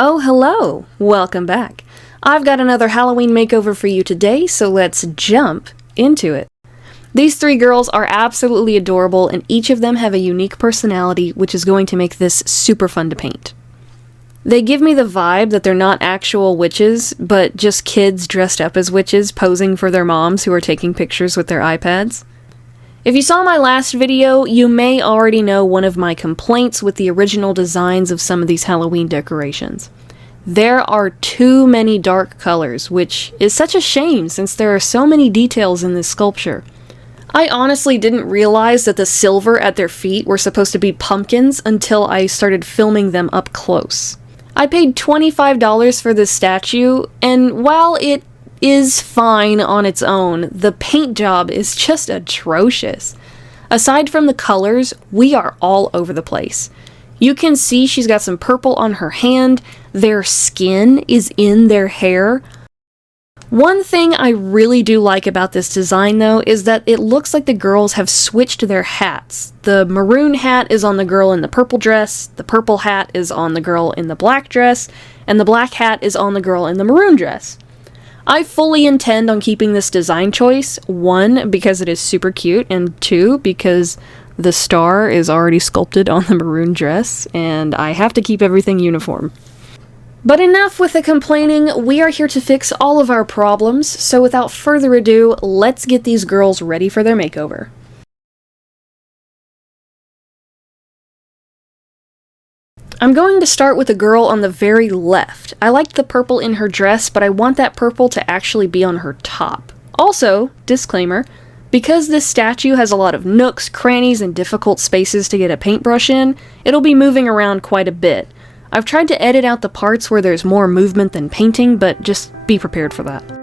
Oh, hello! Welcome back. I've got another Halloween makeover for you today, so let's jump into it. These three girls are absolutely adorable, and each of them have a unique personality, which is going to make this super fun to paint. They give me the vibe that they're not actual witches, but just kids dressed up as witches posing for their moms who are taking pictures with their iPads. If you saw my last video, you may already know one of my complaints with the original designs of some of these Halloween decorations. There are too many dark colors, which is such a shame since there are so many details in this sculpture. I honestly didn't realize that the silver at their feet were supposed to be pumpkins until I started filming them up close. I paid $25 for this statue, and while it is fine on its own, the paint job is just atrocious. Aside from the colors, we are all over the place. You can see she's got some purple on her hand, their skin is in their hair. One thing I really do like about this design though is that it looks like the girls have switched their hats. The maroon hat is on the girl in the purple dress, the purple hat is on the girl in the black dress, and the black hat is on the girl in the maroon dress. I fully intend on keeping this design choice, 1, because it is super cute, and 2, because the star is already sculpted on the maroon dress, and I have to keep everything uniform. But enough with the complaining, we are here to fix all of our problems, so without further ado, let's get these girls ready for their makeover. I'm going to start with the girl on the very left. I liked the purple in her dress, but I want that purple to actually be on her top. Also, disclaimer, because this statue has a lot of nooks, crannies, and difficult spaces to get a paintbrush in, it'll be moving around quite a bit. I've tried to edit out the parts where there's more movement than painting, but just be prepared for that.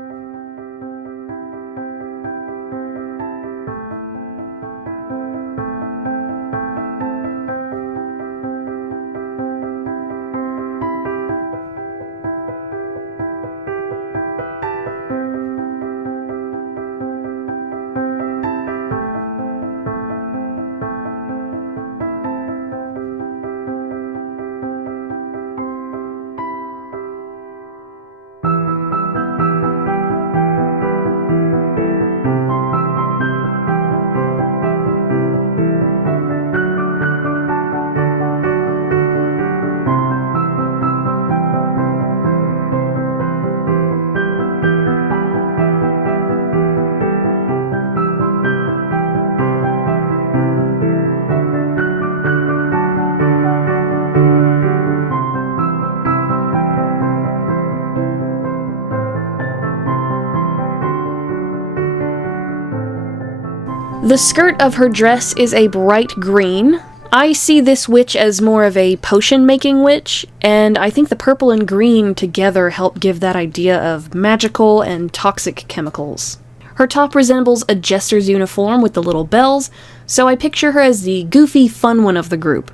The skirt of her dress is a bright green. I see this witch as more of a potion-making witch, and I think the purple and green together help give that idea of magical and toxic chemicals. Her top resembles a jester's uniform with the little bells, so I picture her as the goofy, fun one of the group.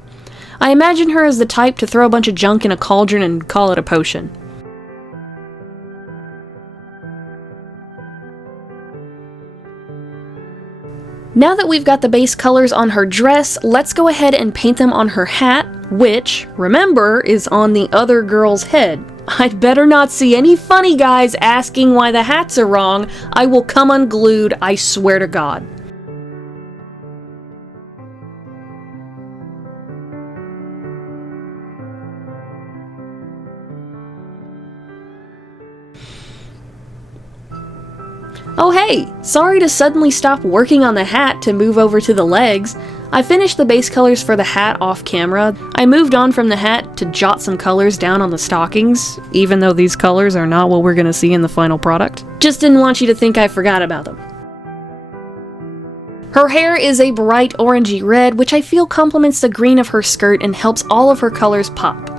I imagine her as the type to throw a bunch of junk in a cauldron and call it a potion. Now that we've got the base colors on her dress, let's go ahead and paint them on her hat, which, remember, is on the other girl's head. I'd better not see any funny guys asking why the hats are wrong. I will come unglued, I swear to God. Oh hey, sorry to suddenly stop working on the hat to move over to the legs. I finished the base colors for the hat off camera. I moved on from the hat to jot some colors down on the stockings, even though these colors are not what we're gonna see in the final product. Just didn't want you to think I forgot about them. Her hair is a bright orangey red, which I feel complements the green of her skirt and helps all of her colors pop.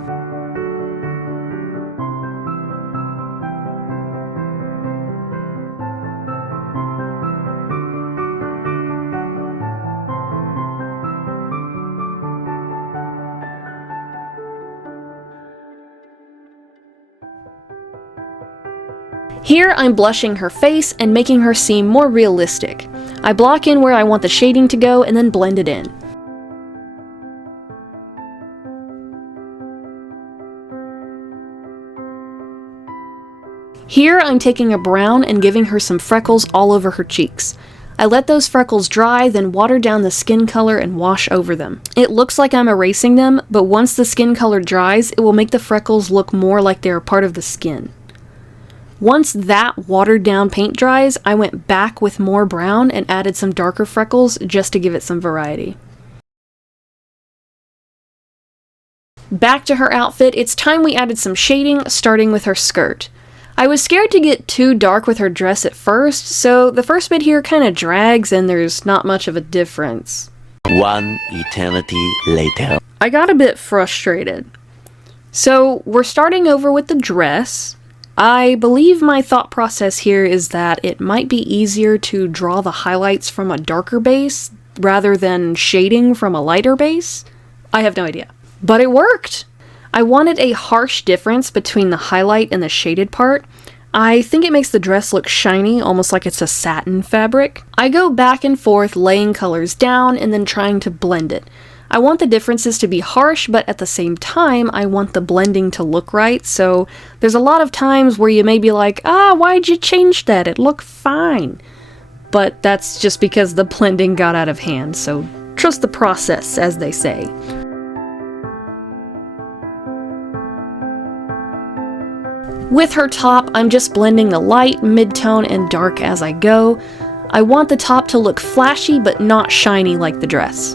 Here I'm blushing her face and making her seem more realistic. I block in where I want the shading to go and then blend it in. Here I'm taking a brown and giving her some freckles all over her cheeks. I let those freckles dry, then water down the skin color and wash over them. It looks like I'm erasing them, but once the skin color dries, it will make the freckles look more like they're a part of the skin. Once that watered down paint dries, I went back with more brown and added some darker freckles just to give it some variety. Back to her outfit, it's time we added some shading, starting with her skirt. I was scared to get too dark with her dress at first, so the first bit here kind of drags and there's not much of a difference. One eternity later. I got a bit frustrated. So we're starting over with the dress. I believe my thought process here is that it might be easier to draw the highlights from a darker base rather than shading from a lighter base. I have no idea. But it worked! I wanted a harsh difference between the highlight and the shaded part. I think it makes the dress look shiny, almost like it's a satin fabric. I go back and forth laying colors down and then trying to blend it. I want the differences to be harsh, but at the same time, I want the blending to look right, so there's a lot of times where you may be like, why'd you change that? It looked fine. But that's just because the blending got out of hand, so trust the process, as they say. With her top, I'm just blending the light, mid-tone, and dark as I go. I want the top to look flashy, but not shiny like the dress.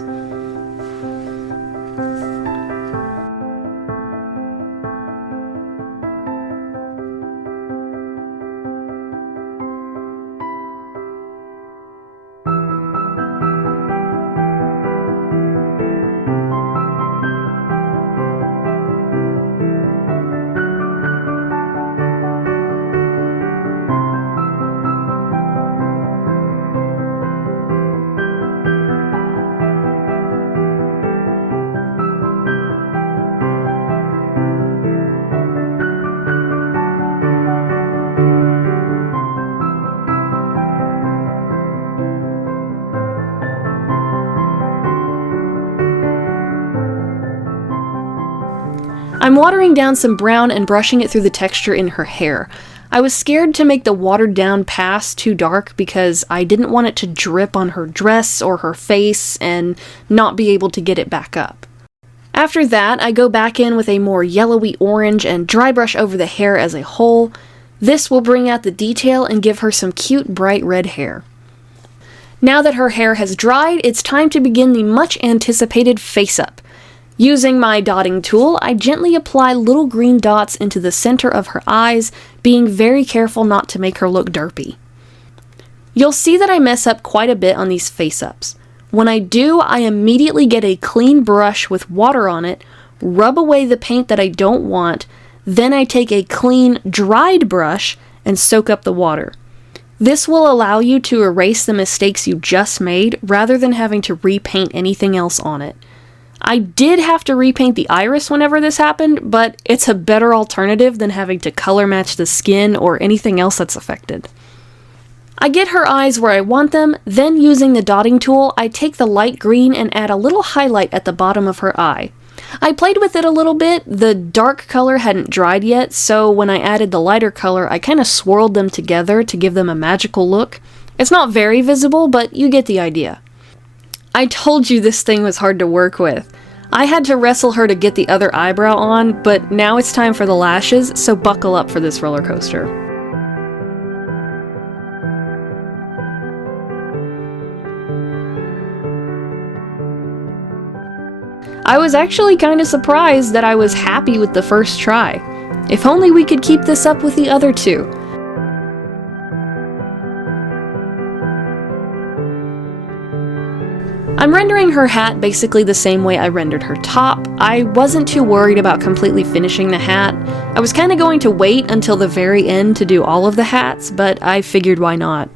I'm watering down some brown and brushing it through the texture in her hair. I was scared to make the watered down pass too dark because I didn't want it to drip on her dress or her face and not be able to get it back up. After that, I go back in with a more yellowy orange and dry brush over the hair as a whole. This will bring out the detail and give her some cute bright red hair. Now that her hair has dried, it's time to begin the much anticipated face-up. Using my dotting tool, I gently apply little green dots into the center of her eyes, being very careful not to make her look derpy. You'll see that I mess up quite a bit on these face-ups. When I do, I immediately get a clean brush with water on it, rub away the paint that I don't want, then I take a clean, dried brush and soak up the water. This will allow you to erase the mistakes you just made rather than having to repaint anything else on it. I did have to repaint the iris whenever this happened, but it's a better alternative than having to color match the skin or anything else that's affected. I get her eyes where I want them, then using the dotting tool, I take the light green and add a little highlight at the bottom of her eye. I played with it a little bit. The dark color hadn't dried yet, so when I added the lighter color, I kind of swirled them together to give them a magical look. It's not very visible, but you get the idea. I told you this thing was hard to work with. I had to wrestle her to get the other eyebrow on, but now it's time for the lashes, so buckle up for this roller coaster. I was actually kind of surprised that I was happy with the first try. If only we could keep this up with the other two. I'm rendering her hat basically the same way I rendered her top. I wasn't too worried about completely finishing the hat. I was kind of going to wait until the very end to do all of the hats, but I figured why not.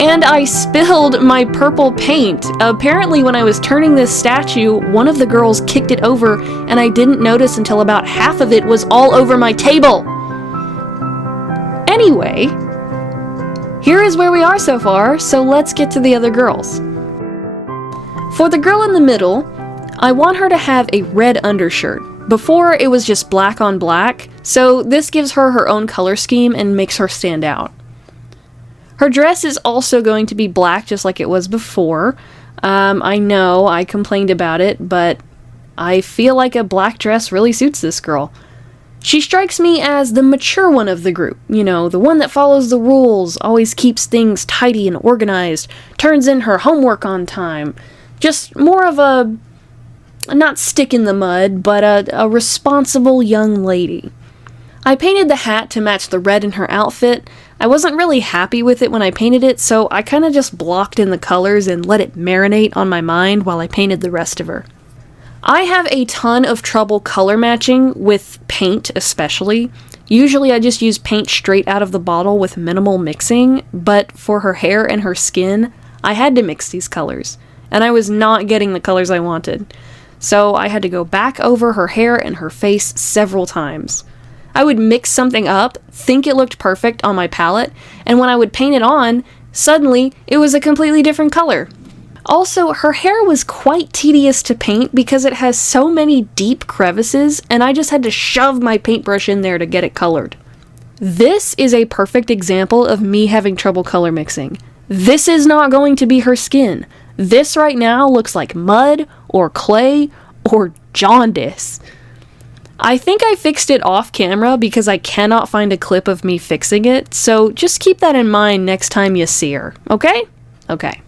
And I spilled my purple paint. Apparently when I was turning this statue, one of the girls kicked it over, and I didn't notice until about half of it was all over my table. Anyway, here is where we are so far, so let's get to the other girls. For the girl in the middle, I want her to have a red undershirt, Before, it was just black on black, so this gives her her own color scheme and makes her stand out. Her dress is also going to be black just like it was before. I know I complained about it, but I feel like a black dress really suits this girl. She strikes me as the mature one of the group, you know, the one that follows the rules, always keeps things tidy and organized, turns in her homework on time. Just more of a, not stick in the mud, but a responsible young lady. I painted the hat to match the red in her outfit. I wasn't really happy with it when I painted it, so I kind of just blocked in the colors and let it marinate on my mind while I painted the rest of her. I have a ton of trouble color matching with paint especially. Usually I just use paint straight out of the bottle with minimal mixing, but for her hair and her skin, I had to mix these colors, and I was not getting the colors I wanted. So I had to go back over her hair and her face several times. I would mix something up, think it looked perfect on my palette, and when I would paint it on, suddenly it was a completely different color. Also, her hair was quite tedious to paint because it has so many deep crevices, and I just had to shove my paintbrush in there to get it colored. This is a perfect example of me having trouble color mixing. This is not going to be her skin. This right now looks like mud, or clay, or jaundice. I think I fixed it off camera because I cannot find a clip of me fixing it, so just keep that in mind next time you see her, okay? Okay.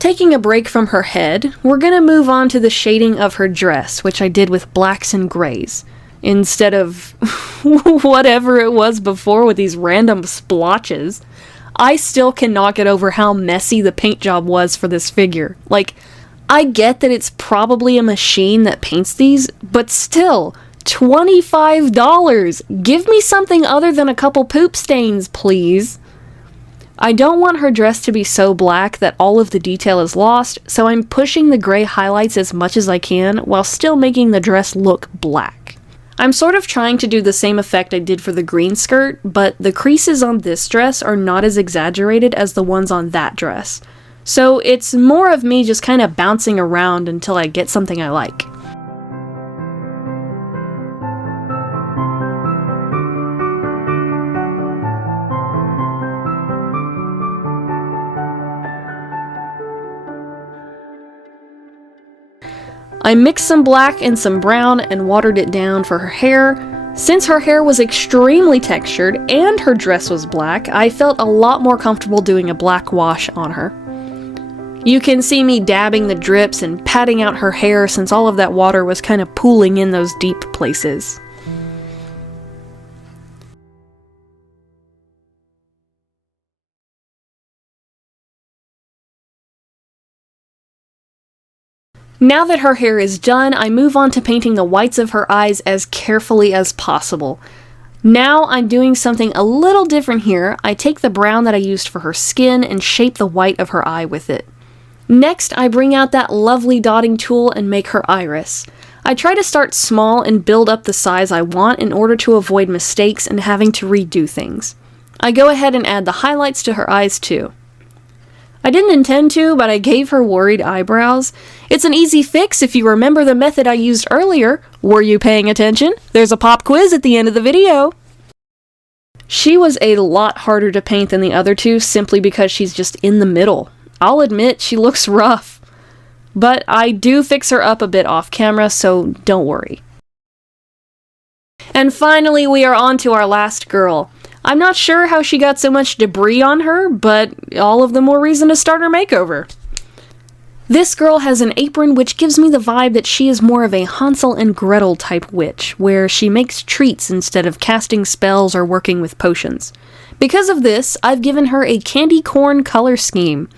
Taking a break from her head, we're gonna move on to the shading of her dress, which I did with blacks and grays, instead of whatever it was before with these random splotches. I still cannot get over how messy the paint job was for this figure. Like, I get that it's probably a machine that paints these, but still, $25! Give me something other than a couple poop stains, please. I don't want her dress to be so black that all of the detail is lost, so I'm pushing the gray highlights as much as I can while still making the dress look black. I'm sort of trying to do the same effect I did for the green skirt, but the creases on this dress are not as exaggerated as the ones on that dress. So it's more of me just kind of bouncing around until I get something I like. I mixed some black and some brown and watered it down for her hair. Since her hair was extremely textured and her dress was black, I felt a lot more comfortable doing a black wash on her. You can see me dabbing the drips and patting out her hair since all of that water was kind of pooling in those deep places. Now that her hair is done, I move on to painting the whites of her eyes as carefully as possible. Now I'm doing something a little different here. I take the brown that I used for her skin and shape the white of her eye with it. Next, I bring out that lovely dotting tool and make her iris. I try to start small and build up the size I want in order to avoid mistakes and having to redo things. I go ahead and add the highlights to her eyes too. I didn't intend to, but I gave her worried eyebrows. It's an easy fix if you remember the method I used earlier. Were you paying attention? There's a pop quiz at the end of the video. She was a lot harder to paint than the other two simply because she's just in the middle. I'll admit she looks rough, but I do fix her up a bit off camera, so don't worry. And finally, we are on to our last girl. I'm not sure how she got so much debris on her, but all of the more reason to start her makeover. This girl has an apron which gives me the vibe that she is more of a Hansel and Gretel type witch, where she makes treats instead of casting spells or working with potions. Because of this, I've given her a candy corn color scheme.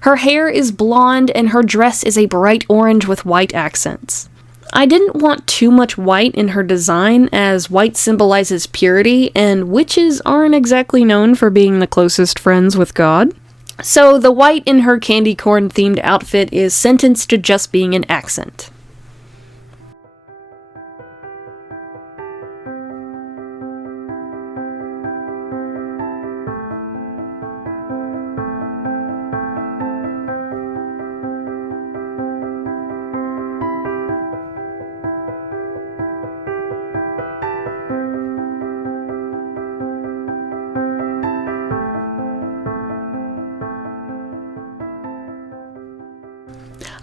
Her hair is blonde and her dress is a bright orange with white accents. I didn't want too much white in her design, as white symbolizes purity, and witches aren't exactly known for being the closest friends with God. So the white in her candy corn themed outfit is sentenced to just being an accent.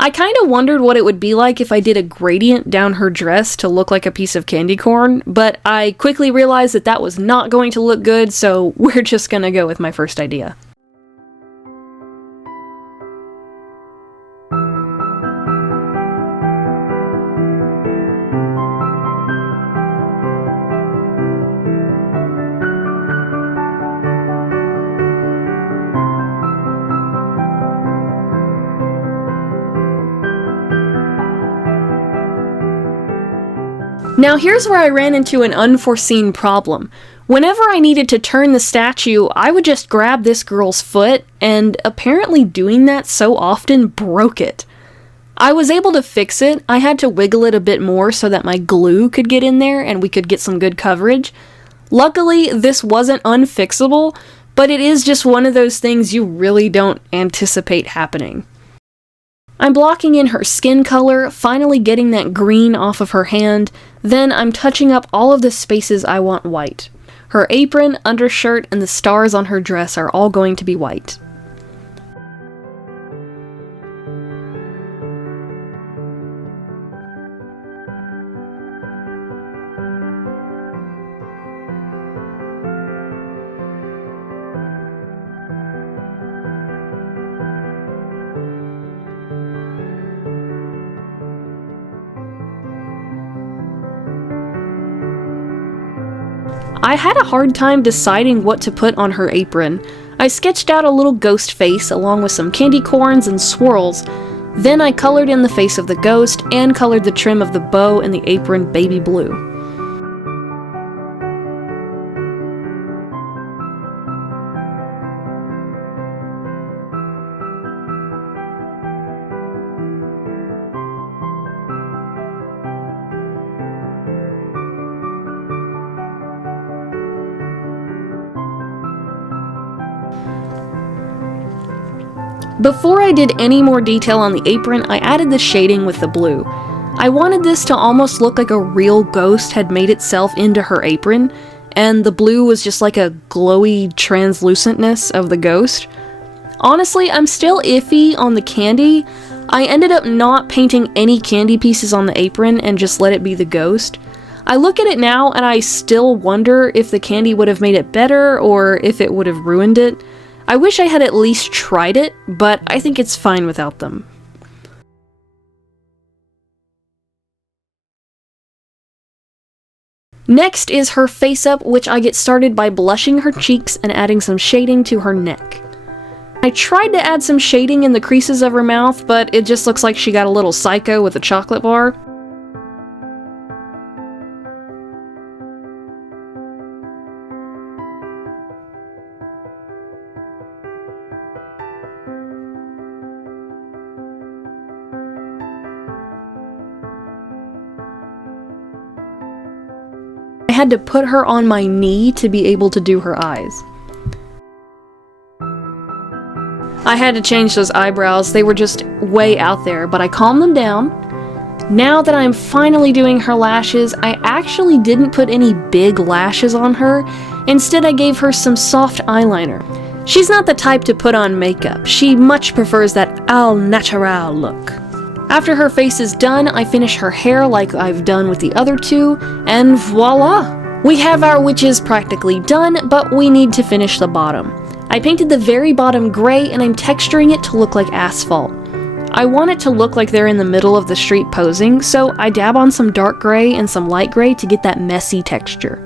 I kind of wondered what it would be like if I did a gradient down her dress to look like a piece of candy corn, but I quickly realized that that was not going to look good, so we're just gonna go with my first idea. Now here's where I ran into an unforeseen problem. Whenever I needed to turn the statue, I would just grab this girl's foot, and apparently doing that so often broke it. I was able to fix it. I had to wiggle it a bit more so that my glue could get in there and we could get some good coverage. Luckily, this wasn't unfixable, but it is just one of those things you really don't anticipate happening. I'm blocking in her skin color, finally getting that green off of her hand, then I'm touching up all of the spaces I want white. Her apron, undershirt, and the stars on her dress are all going to be white. I had a hard time deciding what to put on her apron. I sketched out a little ghost face along with some candy corns and swirls. Then I colored in the face of the ghost and colored the trim of the bow and the apron baby blue. Before I did any more detail on the apron, I added the shading with the blue. I wanted this to almost look like a real ghost had made itself into her apron, and the blue was just like a glowy translucentness of the ghost. Honestly, I'm still iffy on the candy. I ended up not painting any candy pieces on the apron and just let it be the ghost. I look at it now and I still wonder if the candy would have made it better or if it would have ruined it. I wish I had at least tried it, but I think it's fine without them. Next is her face up, which I get started by blushing her cheeks and adding some shading to her neck. I tried to add some shading in the creases of her mouth, but it just looks like she got a little psycho with a chocolate bar. I had to put her on my knee to be able to do her eyes. I had to change those eyebrows, they were just way out there, but I calmed them down. Now that I'm finally doing her lashes, I actually didn't put any big lashes on her. Instead, I gave her some soft eyeliner. She's not the type to put on makeup. She much prefers that au naturel look. After her face is done, I finish her hair like I've done with the other two, and voila! We have our witches practically done, but we need to finish the bottom. I painted the very bottom gray and I'm texturing it to look like asphalt. I want it to look like they're in the middle of the street posing, so I dab on some dark gray and some light gray to get that messy texture.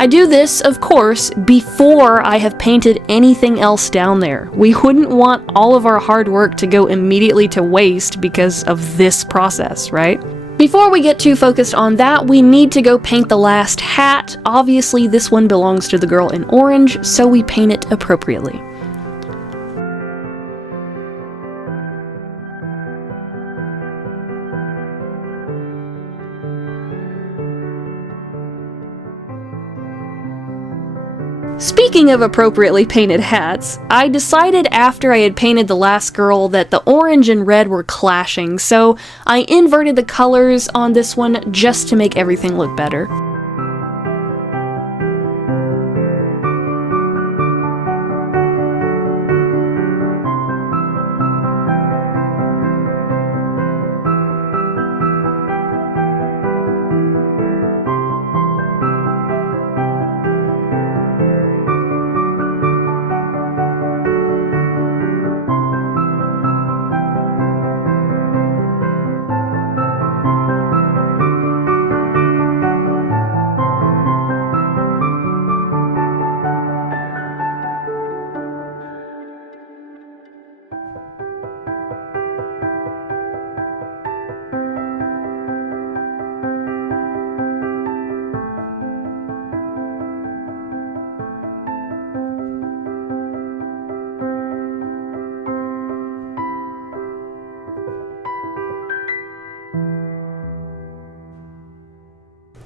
I do this, of course, before I have painted anything else down there. We wouldn't want all of our hard work to go immediately to waste because of this process, right? Before we get too focused on that, we need to go paint the last hat. Obviously, this one belongs to the girl in orange, so we paint it appropriately. Speaking of appropriately painted hats, I decided after I had painted the last girl that the orange and red were clashing, so I inverted the colors on this one just to make everything look better.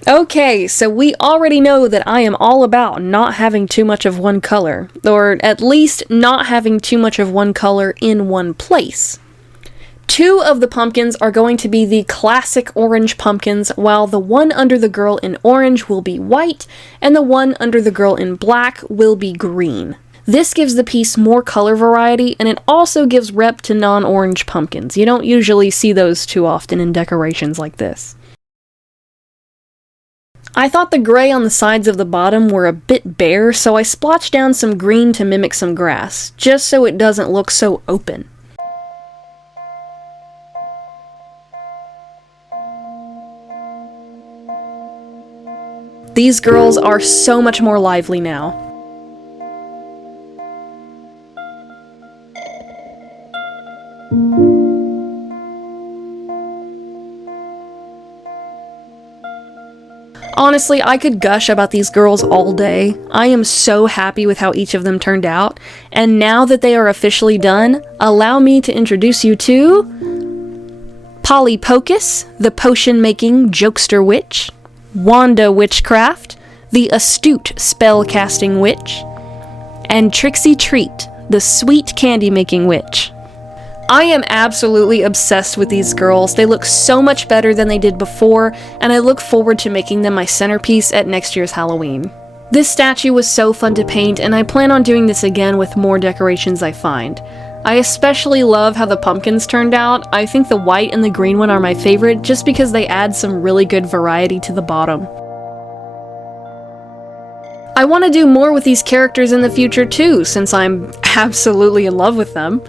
Okay, so we already know that I am all about not having too much of one color, or at least not having too much of one color in one place. 2 of the pumpkins are going to be the classic orange pumpkins, while the one under the girl in orange will be white, and the one under the girl in black will be green. This gives the piece more color variety, and it also gives rep to non-orange pumpkins. You don't usually see those too often in decorations like this. I thought the gray on the sides of the bottom were a bit bare, so I splotched down some green to mimic some grass, just so it doesn't look so open. These girls are so much more lively now. Honestly, I could gush about these girls all day. I am so happy with how each of them turned out, and now that they are officially done, allow me to introduce you to Polly Pocus, the potion-making jokester witch, Wanda Witchcraft, the astute spell-casting witch, and Trixie Treat, the sweet candy-making witch. I am absolutely obsessed with these girls. They look so much better than they did before, and I look forward to making them my centerpiece at next year's Halloween. This statue was so fun to paint, and I plan on doing this again with more decorations I find. I especially love how the pumpkins turned out. I think the white and the green one are my favorite just because they add some really good variety to the bottom. I want to do more with these characters in the future too, since I'm absolutely in love with them.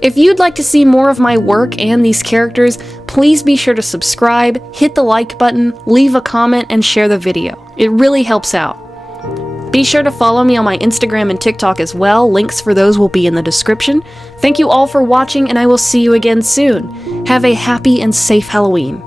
If you'd like to see more of my work and these characters, please be sure to subscribe, hit the like button, leave a comment, and share the video. It really helps out. Be sure to follow me on my Instagram and TikTok as well. Links for those will be in the description. Thank you all for watching, and I will see you again soon. Have a happy and safe Halloween.